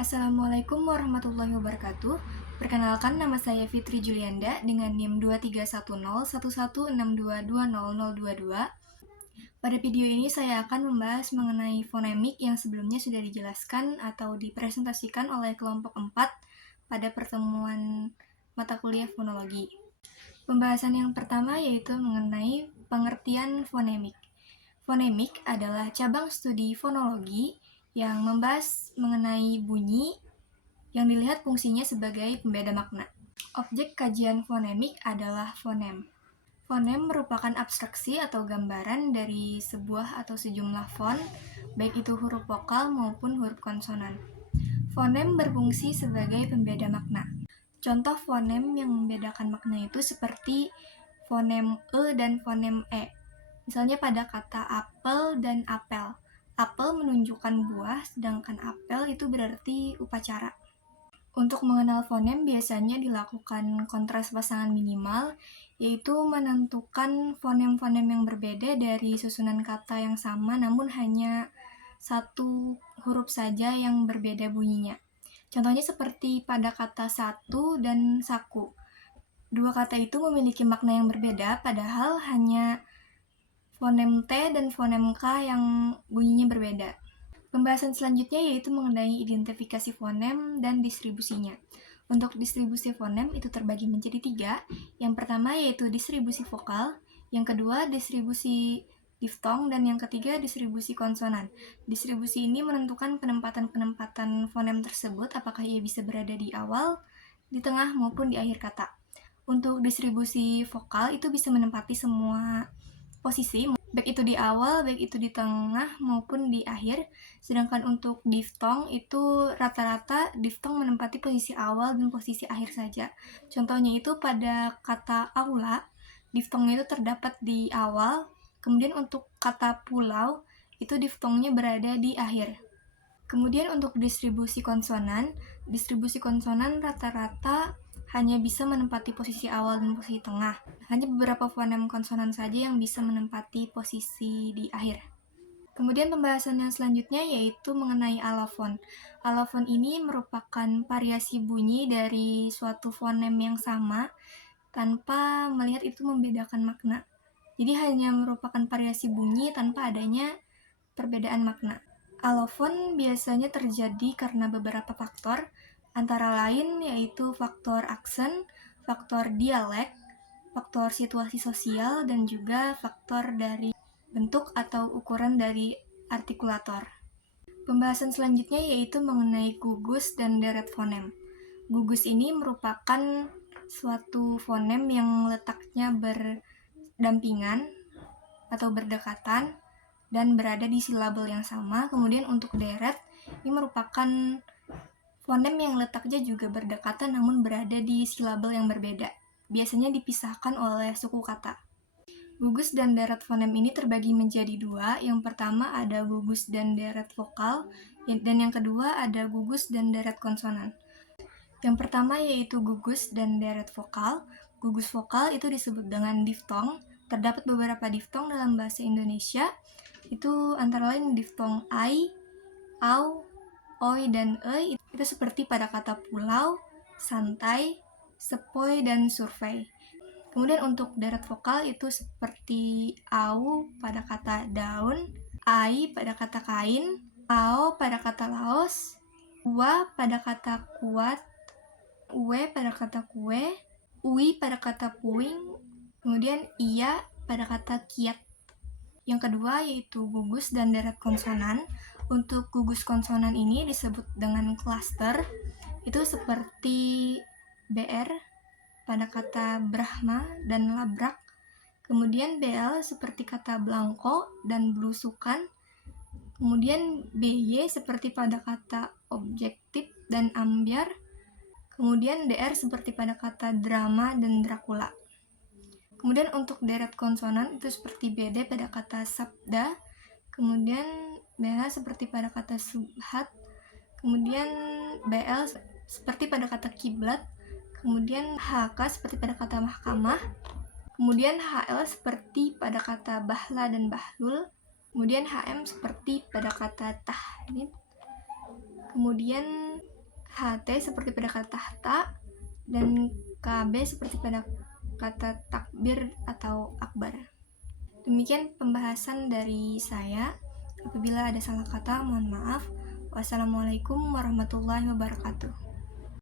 Assalamualaikum warahmatullahi wabarakatuh. Perkenalkan, nama saya Fitri Julianda dengan NIM 23101162200022. Pada video ini saya akan membahas mengenai fonemik yang sebelumnya sudah dijelaskan atau dipresentasikan oleh kelompok 4 pada pertemuan mata kuliah fonologi. Pembahasan yang pertama yaitu mengenai pengertian fonemik. Fonemik adalah cabang studi fonologi yang membahas mengenai bunyi yang dilihat fungsinya sebagai pembeda makna. Objek kajian fonemik adalah fonem. Fonem merupakan abstraksi atau gambaran dari sebuah atau sejumlah font, baik itu huruf vokal maupun huruf konsonan. Fonem berfungsi sebagai pembeda makna. Contoh fonem yang membedakan makna itu seperti fonem E dan fonem E. Misalnya pada kata apel dan apel. Apel menunjukkan buah, sedangkan apel itu berarti upacara. Untuk mengenal fonem biasanya dilakukan kontras pasangan minimal, yaitu menentukan fonem-fonem yang berbeda dari susunan kata yang sama namun hanya satu huruf saja yang berbeda bunyinya. Contohnya seperti pada kata satu dan saku. Dua kata itu memiliki makna yang berbeda, padahal hanya fonem T dan fonem K yang bunyinya berbeda. Pembahasan selanjutnya yaitu mengenai identifikasi fonem dan distribusinya. Untuk distribusi fonem itu terbagi menjadi 3. Yang pertama yaitu distribusi vokal, yang kedua distribusi diftong, dan yang ketiga distribusi konsonan. Distribusi ini menentukan penempatan-penempatan fonem tersebut, apakah ia bisa berada di awal, di tengah, maupun di akhir kata. Untuk distribusi vokal itu bisa menempati semua posisi, baik itu di awal, baik itu di tengah, maupun di akhir. Sedangkan untuk diftong itu rata-rata diftong menempati posisi awal dan posisi akhir saja. Contohnya itu pada kata aula, diftongnya itu terdapat di awal, kemudian untuk kata pulau, itu diftongnya berada di akhir. Kemudian untuk distribusi konsonan rata-rata hanya bisa menempati posisi awal dan posisi tengah. Hanya beberapa fonem konsonan saja yang bisa menempati posisi di akhir. Kemudian pembahasan yang selanjutnya yaitu mengenai alofon. Alofon ini merupakan variasi bunyi dari suatu fonem yang sama tanpa melihat itu membedakan makna. Jadi hanya merupakan variasi bunyi tanpa adanya perbedaan makna. Alofon biasanya terjadi karena beberapa faktor, antara lain yaitu faktor aksen, faktor dialek, faktor situasi sosial, dan juga faktor dari bentuk atau ukuran dari artikulator. Pembahasan selanjutnya yaitu mengenai gugus dan deret fonem. Gugus ini merupakan suatu fonem yang letaknya berdampingan atau berdekatan dan berada di silabel yang sama. Kemudian untuk deret, ini merupakan fonem yang letaknya juga berdekatan namun berada di silabel yang berbeda. Biasanya dipisahkan oleh suku kata. Gugus dan deret fonem ini terbagi menjadi 2. Yang pertama ada gugus dan deret vokal, dan yang kedua ada gugus dan deret konsonan. Yang pertama yaitu gugus dan deret vokal. Gugus vokal itu disebut dengan diftong. Terdapat beberapa diftong dalam bahasa Indonesia. Itu antara lain diftong ai, au, oi, dan ei. Itu seperti pada kata pulau, santai, sepoi, dan survei. Kemudian untuk deret vokal itu seperti au pada kata daun, ai pada kata kain, ao pada kata laos, ua pada kata kuat, ue pada kata kue, ui pada kata puing, kemudian iya pada kata kiat. Yang kedua yaitu gugus dan deret konsonan. Untuk gugus konsonan ini disebut dengan klaster. Itu seperti BR pada kata Brahma dan labrak. Kemudian BL seperti kata Blanko dan blusukan. Kemudian BY seperti pada kata objektif dan ambyar. Kemudian DR seperti pada kata drama dan Dracula. Kemudian untuk deret konsonan itu seperti BD pada kata sabda. Kemudian BH seperti pada kata subhat. Kemudian BL seperti pada kata kiblat. Kemudian HK seperti pada kata mahkamah. Kemudian HL seperti pada kata bahla dan bahlul. Kemudian HM seperti pada kata tahnid. Kemudian HT seperti pada kata tahta, dan KB seperti pada kata takbir atau akbar. Demikian pembahasan dari saya. Apabila ada salah kata, mohon maaf. Wassalamualaikum warahmatullahi wabarakatuh.